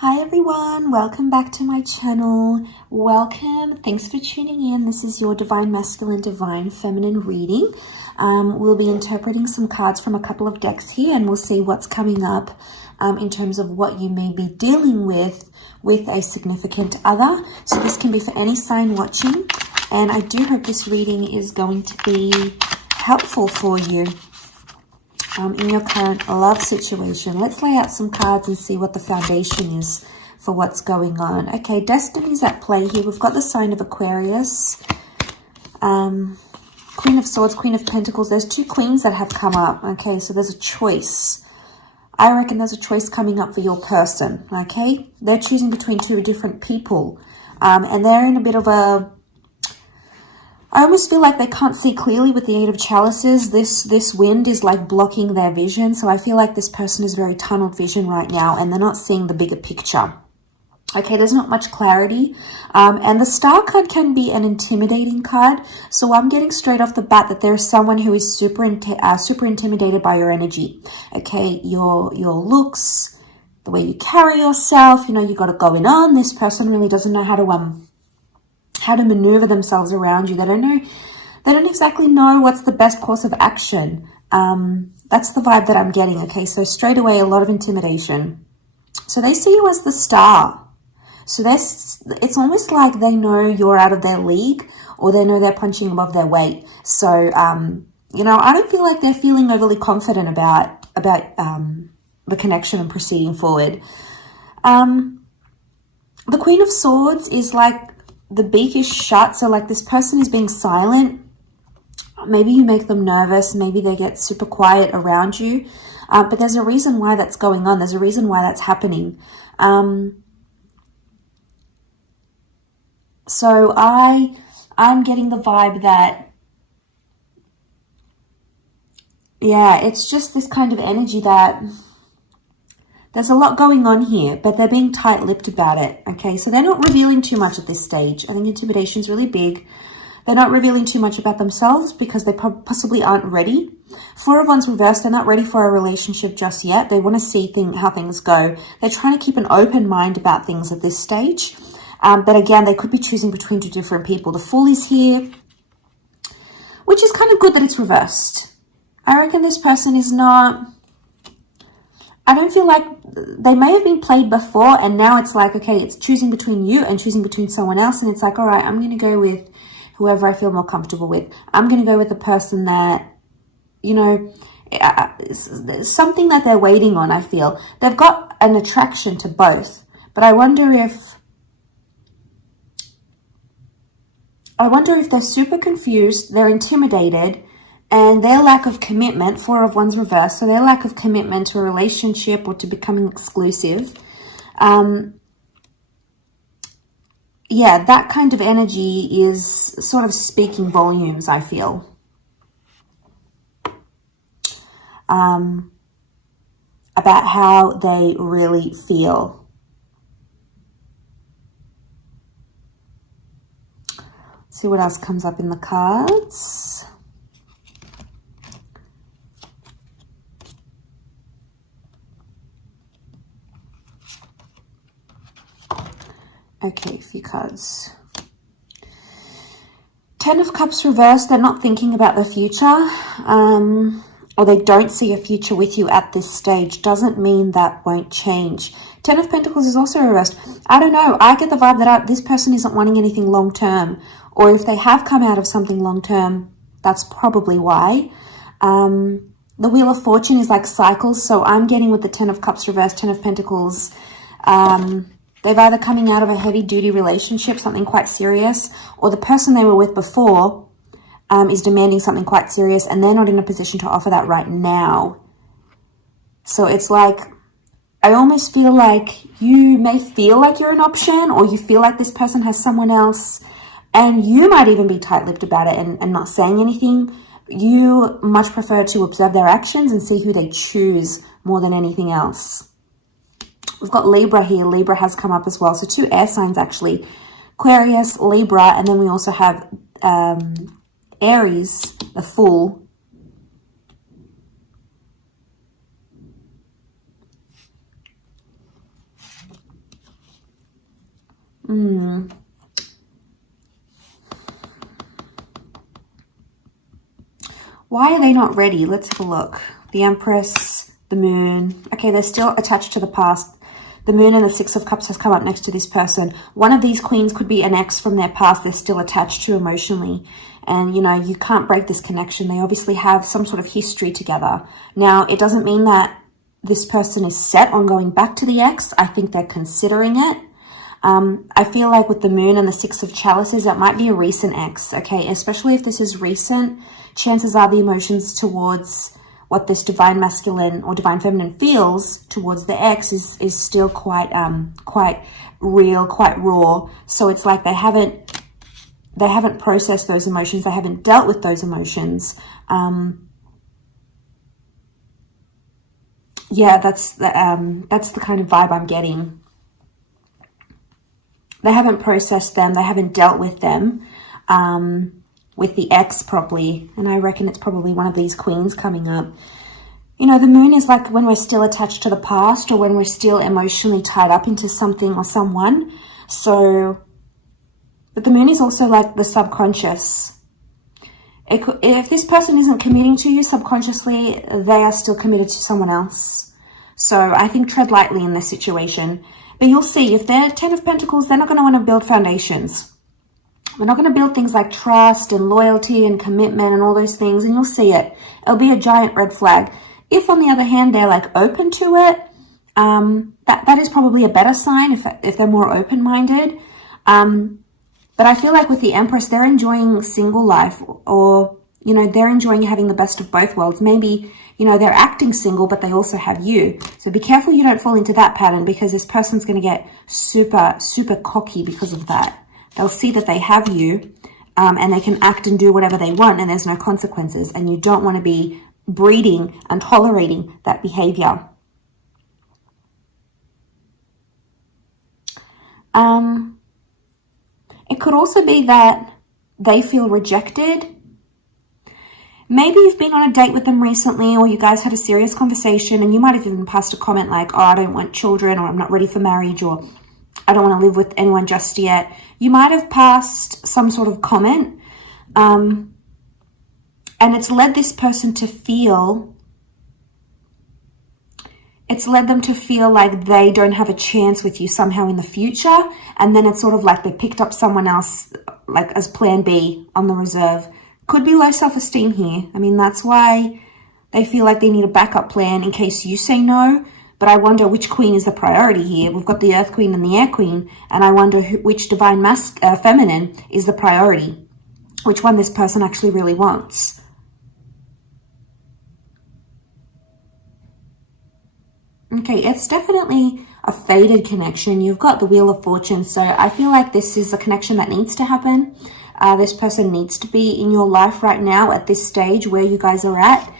Hi everyone, welcome back to my channel. Welcome, thanks for tuning in. This is your Divine Masculine, Divine Feminine reading. We'll be interpreting some cards from a couple of decks here and we'll see what's coming up in terms of what you may be dealing with a significant other. So this can be for any sign watching, and I do hope this reading is going to be helpful for you in your current love situation. Let's lay out some cards and see what the foundation is for what's going on. Okay, destiny's at play here. We've got the sign of Aquarius, Queen of Swords, Queen of Pentacles. There's two queens that have come up. Okay, so there's a choice. I reckon there's a choice coming up for your person. Okay, they're choosing between two different people, and they're in a bit of a, I almost feel like they can't see clearly with the Eight of Chalices. This wind is like blocking their vision. So I feel like this person is very tunneled vision right now and they're not seeing the bigger picture. Okay, there's not much clarity. And the Star card can be an intimidating card. So I'm getting straight off the bat that there's someone who is super intimidated by your energy. Okay, your looks, the way you carry yourself, you know, you got it going on. This person really doesn't know how to maneuver themselves around you. They don't exactly know what's the best course of action. That's the vibe that I'm getting. Okay, so straight away, a lot of intimidation. So they see you as the star. So it's almost like they know you're out of their league, or they know they're punching above their weight. So, you know, I don't feel like they're feeling overly confident about the connection and proceeding forward. The Queen of Swords is like, the beak is shut, so like this person is being silent. Maybe you make them nervous, maybe they get super quiet around you, but there's a reason why that's going on. There's a reason why that's happening. So I'm getting the vibe that, yeah, it's just this kind of energy that there's a lot going on here, but they're being tight-lipped about it, okay? So they're not revealing too much at this stage. I think intimidation is really big. They're not revealing too much about themselves because they possibly aren't ready. Four of Wands reversed, they're not ready for a relationship just yet. They want to see how things go. They're trying to keep an open mind about things at this stage. But again, they could be choosing between two different people. The Fool is here, which is kind of good that it's reversed. I reckon this person is not... I don't feel like they may have been played before and now it's like, okay, it's choosing between you and choosing between someone else. And it's like, all right, I'm going to go with whoever I feel more comfortable with. I'm going to go with the person that, you know, something that they're waiting on, I feel. They've got an attraction to both. But I wonder if they're super confused, they're intimidated, and their lack of commitment, Four of Wands reversed, so their lack of commitment to a relationship or to becoming exclusive, yeah, that kind of energy is sort of speaking volumes, I feel, about how they really feel. Let's see what else comes up in the cards. Okay, a few cards. Ten of Cups reversed. They're not thinking about the future, or they don't see a future with you at this stage. Doesn't mean that won't change. Ten of Pentacles is also reversed. I don't know. I get the vibe that this person isn't wanting anything long-term, or if they have come out of something long-term, that's probably why. The Wheel of Fortune is like cycles, so I'm getting with the Ten of Cups reversed, Ten of Pentacles, they've either coming out of a heavy-duty relationship, something quite serious, or the person they were with before is demanding something quite serious, and they're not in a position to offer that right now. So it's like, I almost feel like you may feel like you're an option, or you feel like this person has someone else, and you might even be tight-lipped about it and not saying anything. You much prefer to observe their actions and see who they choose more than anything else. We've got Libra here. Libra has come up as well. So two air signs, actually. Aquarius, Libra, and then we also have Aries, the Fool. Why are they not ready? Let's have a look. The Empress, the Moon. Okay, they're still attached to the past. The Moon and the Six of Cups has come up next to this person. One of these queens could be an ex from their past they're still attached to emotionally. And, you know, you can't break this connection. They obviously have some sort of history together. Now, it doesn't mean that this person is set on going back to the ex. I think they're considering it. I feel like with the Moon and the Six of Chalices, that might be a recent ex, okay? Especially if this is recent, chances are the emotions towards what this divine masculine or divine feminine feels towards the ex is still quite real, quite raw. So it's like they haven't processed those emotions. They haven't dealt with those emotions. Yeah, that's the kind of vibe I'm getting. They haven't processed them. They haven't dealt with them with the ex properly. And I reckon it's probably one of these queens coming up. You know, the Moon is like when we're still attached to the past or when we're still emotionally tied up into something or someone. So, but the Moon is also like the subconscious. If this person isn't committing to you subconsciously, they are still committed to someone else. So I think tread lightly in this situation. But you'll see, if they're 10 of Pentacles, they're not going to want to build foundations. They're not going to build things like trust and loyalty and commitment and all those things. And you'll see it. It'll be a giant red flag. If, on the other hand, they're like open to it, that is probably a better sign if they're more open-minded. But I feel like with the Empress, they're enjoying single life, or, you know, they're enjoying having the best of both worlds. Maybe, you know, they're acting single, but they also have you. So be careful you don't fall into that pattern, because this person's going to get super, super cocky because of that. They'll see that they have you, and they can act and do whatever they want, and there's no consequences. And you don't want to be breeding and tolerating that behavior. It could also be that they feel rejected. Maybe you've been on a date with them recently, or you guys had a serious conversation, and you might have even passed a comment like, oh, I don't want children, or I'm not ready for marriage, or I don't want to live with anyone just yet. You might have passed some sort of comment, and it's led this person to feel, it's led them to feel like they don't have a chance with you somehow in the future. And then it's sort of like they picked up someone else, like as plan B on the reserve. Could be low self-esteem here. I mean, that's why they feel like they need a backup plan in case you say no. But I wonder which queen is the priority here. We've got the Earth Queen and the Air Queen. And I wonder which divine feminine is the priority. Which one this person actually really wants. Okay, it's definitely a faded connection. You've got the Wheel of Fortune. So I feel like this is a connection that needs to happen. This person needs to be in your life right now at this stage where you guys are at.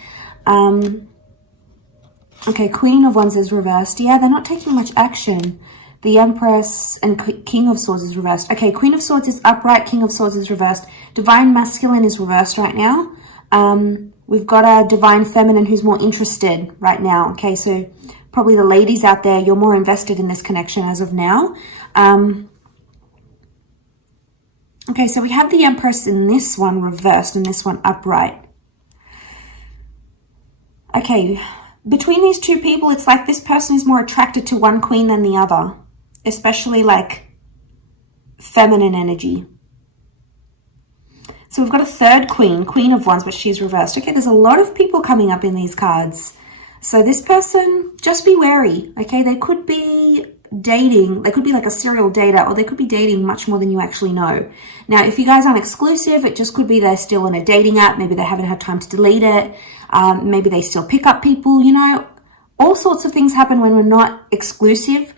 Okay, Queen of Wands is reversed. Yeah, they're not taking much action. The Empress and King of Swords is reversed. Okay, Queen of Swords is upright. King of Swords is reversed. Divine Masculine is reversed right now. We've got a Divine Feminine who's more interested right now. Okay, so probably the ladies out there, you're more invested in this connection as of now. Okay, so we have the Empress in this one reversed and this one upright. Okay, between these two people, it's like this person is more attracted to one queen than the other, especially like feminine energy. So we've got a third queen, Queen of Wands, but she's reversed. Okay, there's a lot of people coming up in these cards. So this person, just be wary, okay? They could be dating, they could be like a serial dater, or they could be dating much more than you actually know. Now, if you guys aren't exclusive, it just could be they're still in a dating app. Maybe they haven't had time to delete it. Maybe they still pick up people, you know. All sorts of things happen when we're not exclusive.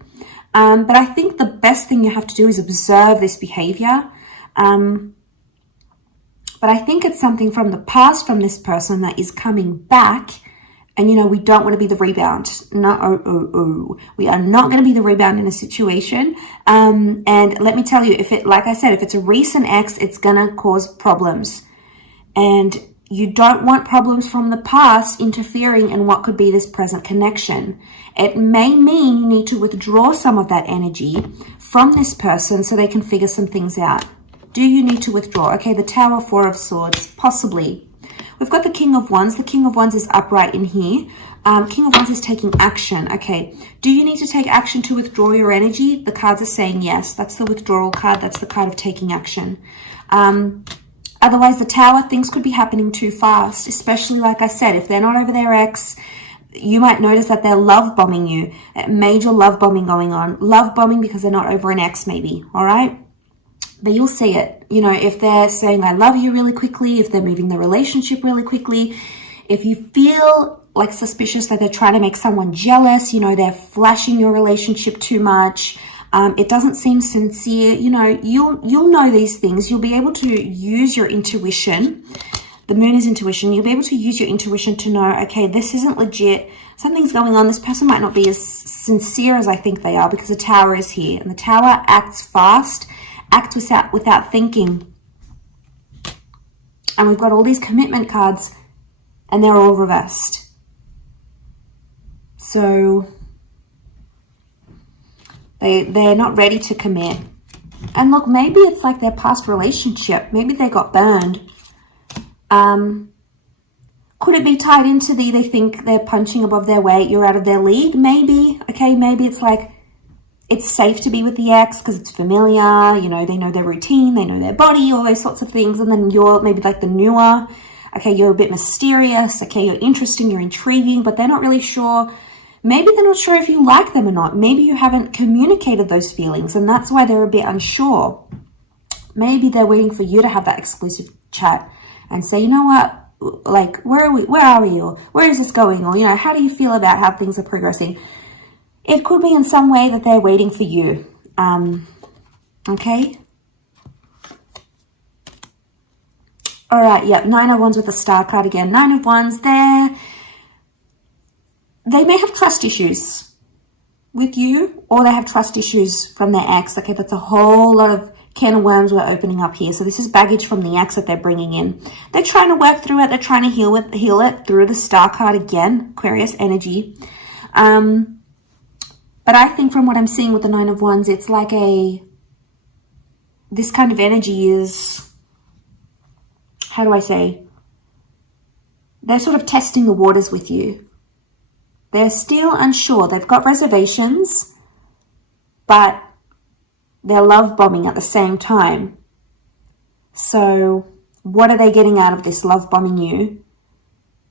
But I think the best thing you have to do is observe this behavior. But I think it's something from the past from this person that is coming back. And, you know, we don't want to be the rebound. No, we are not going to be the rebound in a situation. And let me tell you, if it, like I said, if it's a recent ex, it's going to cause problems. And you don't want problems from the past interfering in what could be this present connection. It may mean you need to withdraw some of that energy from this person so they can figure some things out. Do you need to withdraw? Okay, the Tower, Four of Swords, possibly. We've got the King of Wands. The King of Wands is upright in here. King of Wands is taking action. Okay, do you need to take action to withdraw your energy? The cards are saying yes. That's the withdrawal card. That's the card of taking action. Otherwise, the Tower, things could be happening too fast, especially, like I said, if they're not over their ex, you might notice that they're love bombing you. Major love bombing going on. Love bombing because they're not over an ex, maybe. All right? But you'll see it. You know, if they're saying, I love you really quickly, if they're moving the relationship really quickly, if you feel like suspicious that they're trying to make someone jealous, you know, they're flashing your relationship too much, it doesn't seem sincere, you know, you'll know these things. You'll be able to use your intuition. The moon is intuition. You'll be able to use your intuition to know, okay, this isn't legit. Something's going on. This person might not be as sincere as I think they are, because the Tower is here. And the Tower acts fast, acts without thinking. And we've got all these commitment cards, and they're all reversed. So they're not ready to commit. And look, maybe it's like their past relationship. Maybe they got burned. Could it be tied into they think they're punching above their weight, you're out of their league? Maybe. Okay, maybe it's like it's safe to be with the ex because it's familiar, you know, they know their routine, they know their body, all those sorts of things. And then you're maybe like the newer, okay, you're a bit mysterious, okay, you're interesting, you're intriguing, but they're not really sure. Maybe they're not sure if you like them or not. Maybe you haven't communicated those feelings, and that's why they're a bit unsure. Maybe they're waiting for you to have that exclusive chat and say, you know what, like, where are we, or where is this going, or, you know, how do you feel about how things are progressing? It could be in some way that they're waiting for you. Okay. All right. Yep. Nine of Wands with the Star card again. Nine of Wands. They may have trust issues with you, or they have trust issues from their ex. Okay. That's a whole lot of can of worms we're opening up here. So this is baggage from the ex that they're bringing in. They're trying to work through it. They're trying to heal it through the Star card again. Aquarius energy. But I think from what I'm seeing with the Nine of Wands, it's like this kind of energy is, how do I say? They're sort of testing the waters with you. They're still unsure. They've got reservations, but they're love bombing at the same time. So what are they getting out of this love bombing you?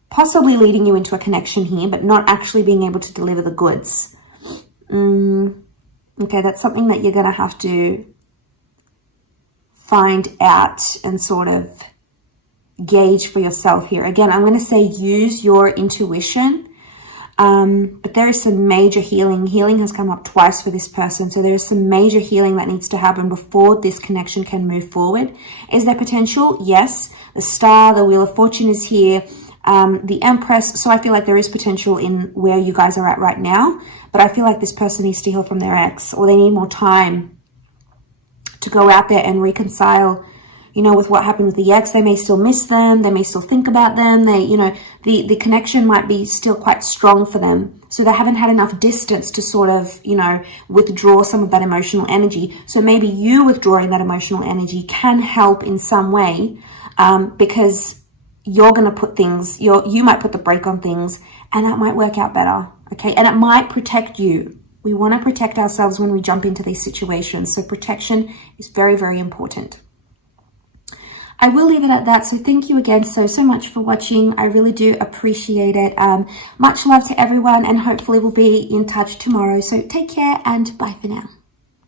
Possibly leading you into a connection here, but not actually being able to deliver the goods. Okay, that's something that you're going to have to find out and sort of gauge for yourself here. Again, I'm going to say use your intuition, but there is some major healing. Healing has come up twice for this person, so there is some major healing that needs to happen before this connection can move forward. Is there potential? Yes. The Star, the Wheel of Fortune is here. The Empress. So I feel like there is potential in where you guys are at right now, but I feel like this person needs to heal from their ex, or they need more time to go out there and reconcile, you know, with what happened with the ex. They may still miss them. They may still think about them. They, you know, the connection might be still quite strong for them. So they haven't had enough distance to sort of, you know, withdraw some of that emotional energy. So maybe you withdrawing that emotional energy can help in some way, because you're going to put things, you might put the brake on things, and that might work out better, okay? And it might protect you. We want to protect ourselves when we jump into these situations. So protection is very, very important. I will leave it at that. So thank you again so much for watching. I really do appreciate it. Much love to everyone, and hopefully we'll be in touch tomorrow. So take care and bye for now.